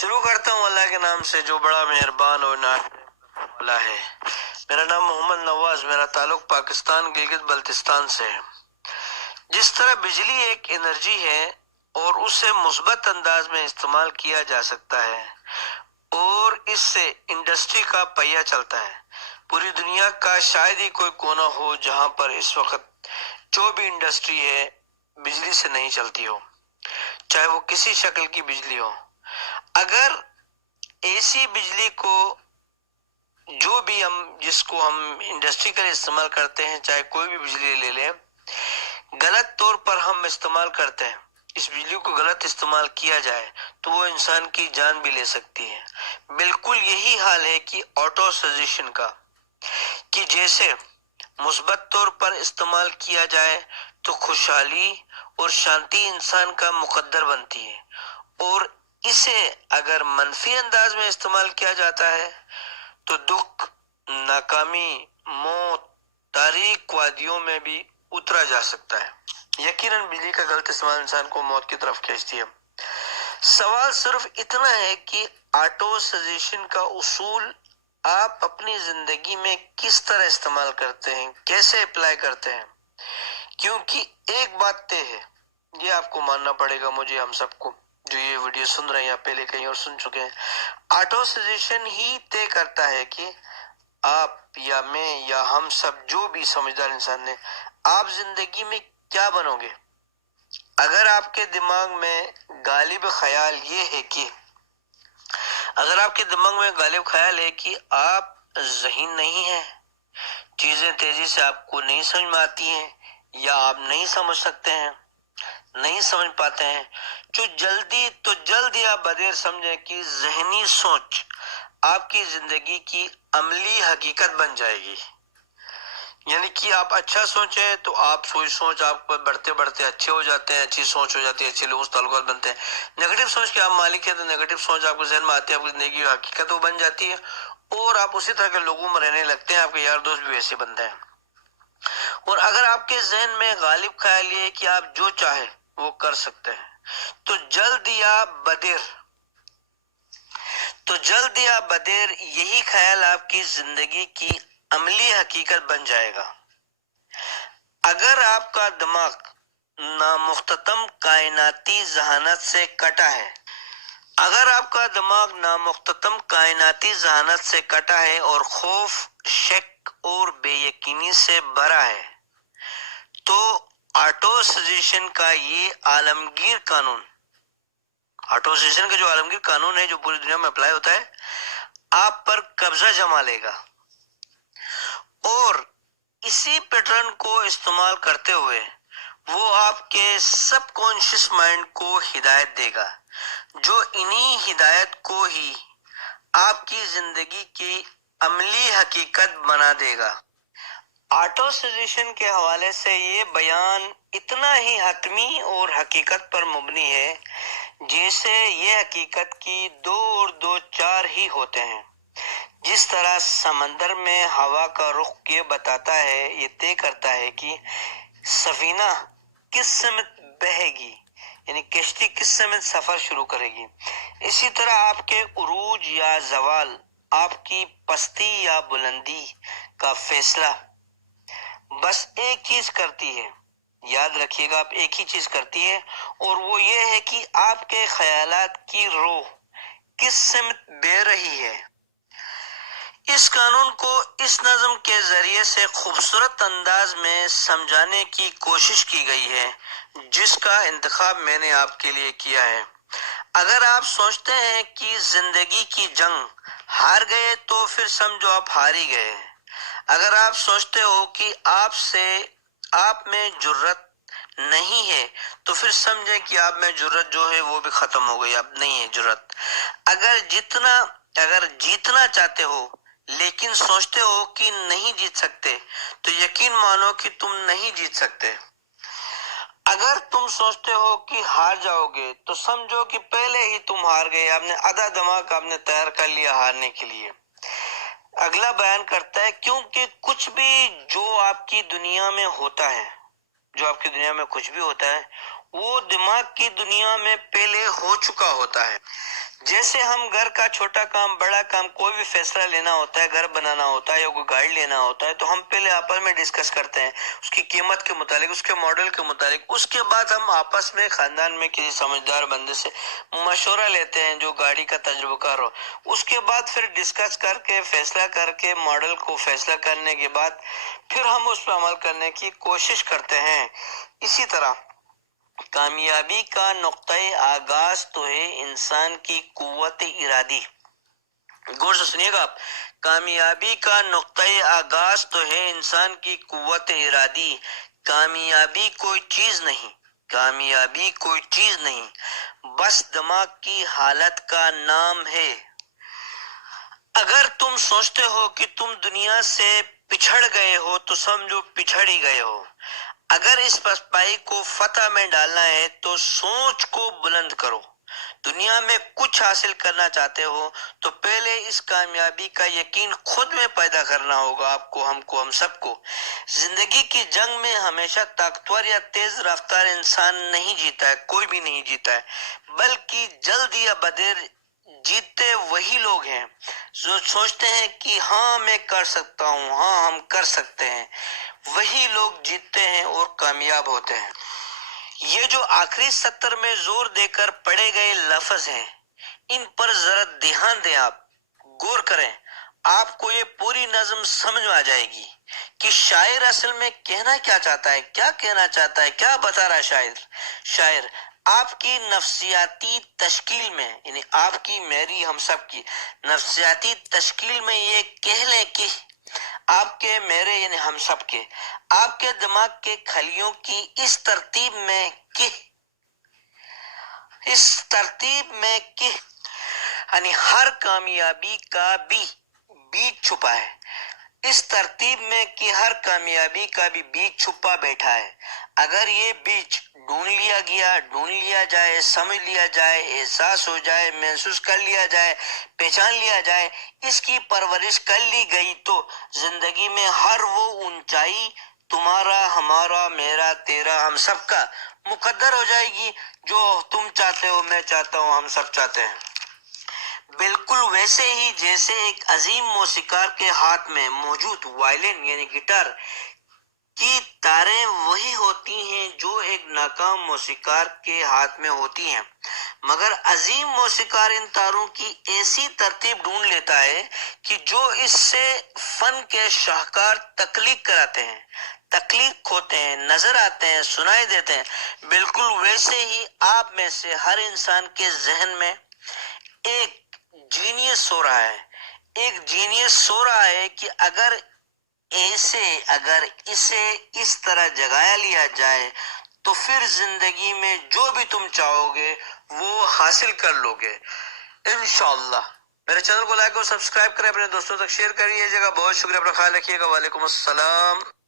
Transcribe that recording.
شروع کرتا ہوں اللہ کے نام سے جو بڑا مہربان اور نہایت والا ہے۔ میرا نام محمد نواز، میرا تعلق پاکستان گلگت بلتستان سے ہے۔ جس طرح بجلی ایک انرجی ہے اور اسے مثبت انداز میں استعمال کیا جا سکتا ہے اور اس سے انڈسٹری کا پہیہ چلتا ہے، پوری دنیا کا شاید ہی کوئی کونا ہو جہاں پر اس وقت جو بھی انڈسٹری ہے بجلی سے نہیں چلتی ہو، چاہے وہ کسی شکل کی بجلی ہو۔ اگر ایسی بجلی کو جو بھی جس کو ہم انڈسٹری کا استعمال کرتے ہیں، چاہے کوئی بھی بجلی لے لیں، غلط طور پر ہم استعمال کرتے ہیں، اس بجلی کو غلط استعمال کیا جائے تو وہ انسان کی جان بھی لے سکتی ہے۔ بالکل یہی حال ہے کہ آٹو سجیشن کا، کہ جیسے مثبت طور پر استعمال کیا جائے تو خوشحالی اور شانتی انسان کا مقدر بنتی ہے، اور اسے اگر منفی انداز میں استعمال کیا جاتا ہے تو دکھ، ناکامی، موت، تاریک وادیوں میں بھی اترا جا سکتا ہے۔ یقیناً بجلی کا غلط استعمال انسان کو موت کی طرف کھینچتی ہے۔ سوال صرف اتنا ہے کہ آٹو سجیشن کا اصول آپ اپنی زندگی میں کس طرح استعمال کرتے ہیں، کیسے اپلائی کرتے ہیں، کیونکہ ایک بات طے ہے، یہ آپ کو ماننا پڑے گا، مجھے، ہم سب کو جو یہ ویڈیو سن رہے ہیں یا پہلے کہیں اور سن چکے ہیں، آٹو سجیشن ہی طے کرتا ہے کہ آپ یا میں یا ہم سب جو بھی سمجھدار انسان نے، آپ زندگی میں کیا بنو گے۔ اگر آپ کے دماغ میں غالب خیال یہ ہے کہ آپ ذہین نہیں ہیں، چیزیں تیزی سے آپ کو نہیں سمجھ میں آتی ہیں، یا آپ نہیں سمجھ سکتے ہیں، نہیں سمجھ پاتے ہیں، جو جلدی آپ بدیر سمجھیں کہ ذہنی سوچ آپ کی زندگی کی عملی حقیقت بن جائے گی۔ یعنی کہ آپ اچھا سوچیں تو آپ سوچ آپ کو بڑھتے بڑھتے اچھے ہو جاتے ہیں، اچھی سوچ ہو جاتی ہے، اچھے لوگوں سے تعلقات بنتے ہیں۔ نیگیٹو سوچ کے آپ مالک ہیں تو نیگیٹو سوچ آپ کو ذہن میں آتی ہے، آپ کی زندگی کی حقیقت وہ بن جاتی ہے، اور آپ اسی طرح کے لوگوں میں رہنے لگتے ہیں، آپ کے یار دوست بھی ویسے بنتے ہیں۔ اور اگر آپ کے ذہن میں غالب خیال یہ ہے کہ آپ جو چاہیں وہ کر سکتے ہیں تو جلد یا بدیر یہی خیال آپ کی زندگی کی عملی حقیقت بن جائے گا۔ اگر آپ کا دماغ نامختتم کائناتی ذہانت سے کٹا ہے اور خوف، شک اور بے یقینی سے بھرا ہے تو آٹو سجیشن کا یہ عالمگیر قانون، آٹو سجیشن کا جو عالمگیر قانون ہے جو پوری دنیا میں اپلائی ہوتا ہے، آپ پر قبضہ جما لے گا، اور اسی پیٹرن کو استعمال کرتے ہوئے وہ آپ کے سب کانشیس مائنڈ کو ہدایت دے گا، جو انہی ہدایت کو ہی آپ کی زندگی کی عملی حقیقت بنا دے گا۔ آٹو سجیشن کے حوالے سے یہ بیان اتنا ہی حتمی اور حقیقت پر مبنی ہے جیسے یہ حقیقت کی 2 اور 2 4 ہی ہوتے ہیں۔ جس طرح سمندر میں ہوا کا رخ یہ بتاتا ہے، یہ طے کرتا ہے کہ سفینہ کس سمت بہے گی، یعنی کشتی کس سمت سفر شروع کرے گی، اسی طرح آپ کے عروج یا زوال، آپ کی پستی یا بلندی کا فیصلہ بس ایک چیز کرتی ہے، یاد رکھیے گا، آپ ایک ہی چیز کرتی ہے، اور وہ یہ ہے کہ آپ کے خیالات کی روح کس سمت بہ رہی ہے۔ اس قانون کو اس نظم کے ذریعے سے خوبصورت انداز میں سمجھانے کی کوشش کی گئی ہے جس کا انتخاب میں نے آپ کے لیے کیا ہے۔ اگر آپ سوچتے ہیں کہ زندگی کی جنگ ہار گئے تو پھر سمجھو آپ ہار ہی گئے ہیں۔ اگر آپ سوچتے ہو کہ آپ میں جرت نہیں ہے تو پھر سمجھیں کہ آپ میں جرت جو ہے وہ بھی ختم ہو گئی، اب نہیں ہے جرت۔ اگر جیتنا چاہتے ہو لیکن سوچتے ہو کہ نہیں جیت سکتے تو یقین مانو کہ تم نہیں جیت سکتے۔ اگر تم سوچتے ہو کہ ہار جاؤ گے تو سمجھو کہ پہلے ہی تم ہار گئے، آپ نے آدھا دماغ آپ نے تیار کر لیا ہارنے کے لیے۔ اگلا بیان کرتا ہے کیونکہ کچھ بھی جو آپ کی دنیا میں ہوتا ہے، وہ دماغ کی دنیا میں پہلے ہو چکا ہوتا ہے۔ جیسے ہم گھر کا چھوٹا کام بڑا کام کوئی بھی فیصلہ لینا ہوتا ہے، گھر بنانا ہوتا ہے یا کوئی گاڑی لینا ہوتا ہے، تو ہم پہلے آپس میں ڈسکس کرتے ہیں اس کی قیمت کے متعلق، اس کے ماڈل کے متعلق. اس کے بعد ہم آپس میں خاندان میں کسی سمجھدار بندے سے مشورہ لیتے ہیں جو گاڑی کا تجربہ کار ہو. اس کے بعد پھر ڈسکس کر کے فیصلہ کر کے ماڈل کو فیصلہ کرنے کے بعد پھر ہم اس پہ عمل کرنے کی کوشش کرتے ہیں. اسی طرح کامیابی کا نقطۂ آغاز تو ہے انسان کی قوت ارادی. غور سے سنیے گا آپ، کامیابی کا نقطۂ آغاز تو ہے انسان کی قوت ارادی. کامیابی کوئی چیز نہیں، کامیابی کوئی چیز نہیں، بس دماغ کی حالت کا نام ہے. اگر تم سوچتے ہو کہ تم دنیا سے پچھڑ گئے ہو تو سمجھو پچھڑ ہی گئے ہو. اگر اس پسپائی کو فتح میں ڈالنا ہے تو سوچ کو بلند کرو. دنیا میں کچھ حاصل کرنا چاہتے ہو تو پہلے اس کامیابی کا یقین خود میں پیدا کرنا ہوگا. آپ کو، ہم سب کو. زندگی کی جنگ میں ہمیشہ طاقتور یا تیز رفتار انسان نہیں جیتا ہے، کوئی بھی نہیں جیتا ہے، بلکہ جلد یا بدیر جیتے وہی لوگ ہیں جو سوچتے ہیں کہ ہاں میں کر سکتا ہوں، ہاں ہم کر سکتے ہیں. وہی لوگ جیتتے ہیں اور کامیاب ہوتے ہیں. یہ جو آخری سطر میں زور دے کر پڑے گئے لفظ ہیں، ان پر ذرا دھیان دیں، آپ غور کریں. آپ کو یہ پوری نظم سمجھ میں آ جائے گی کہ شاعر اصل میں کہنا کیا چاہتا ہے، کیا کہنا چاہتا ہے، کیا بتا رہا ہے شاعر. آپ کی نفسیاتی تشکیل میں، یعنی آپ کی، میری، ہم سب کی نفسیاتی تشکیل میں یہ کہہ لیں کہ آپ کے، میرے، یعنی ہم سب کے، آپ کے دماغ کے خلیوں کی اس ترتیب میں کہ یعنی ہر کامیابی کا بھی بیج چھپا ہے. اس ترتیب میں کہ ہر کامیابی کا بھی بیج چھپا بیٹھا ہے. اگر یہ بیج ڈھونڈ لیا جائے، سمجھ لیا جائے، احساس ہو جائے، محسوس کر لیا جائے، پہچان لیا جائے، اس کی پرورش کر لی گئی تو زندگی میں ہر وہ اونچائی تمہارا، ہمارا، میرا، تیرا، ہم سب کا مقدر ہو جائے گی جو تم چاہتے ہو، میں چاہتا ہوں، ہم سب چاہتے ہیں. بالکل ویسے ہی جیسے ایک عظیم موسیقار کے ہاتھ میں موجود وائلن یعنی گٹار کی تاریں وہی ہوتی ہیں جو ایک ناکام موسیقار کے ہاتھ میں ہوتی ہیں، مگر عظیم موسیقار ان تاروں کی ایسی ترتیب ڈھونڈ لیتا ہے کہ جو اس سے فن کے شاہکار تخلیق کراتے ہیں، تخلیق ہوتے ہیں، نظر آتے ہیں، سنائی دیتے ہیں. بالکل ویسے ہی آپ میں سے ہر انسان کے ذہن میں ایک جینیس سو رہا ہے کہ اگر اسے اس طرح جگایا لیا جائے تو پھر زندگی میں جو بھی تم چاہو گے وہ حاصل کر لو گے انشاءاللہ. میرے چینل کو لائک اور سبسکرائب کریں، اپنے دوستوں تک شیئر کریے گا. بہت شکریہ، اپنا خیال رکھیے گا. وعلیکم السلام.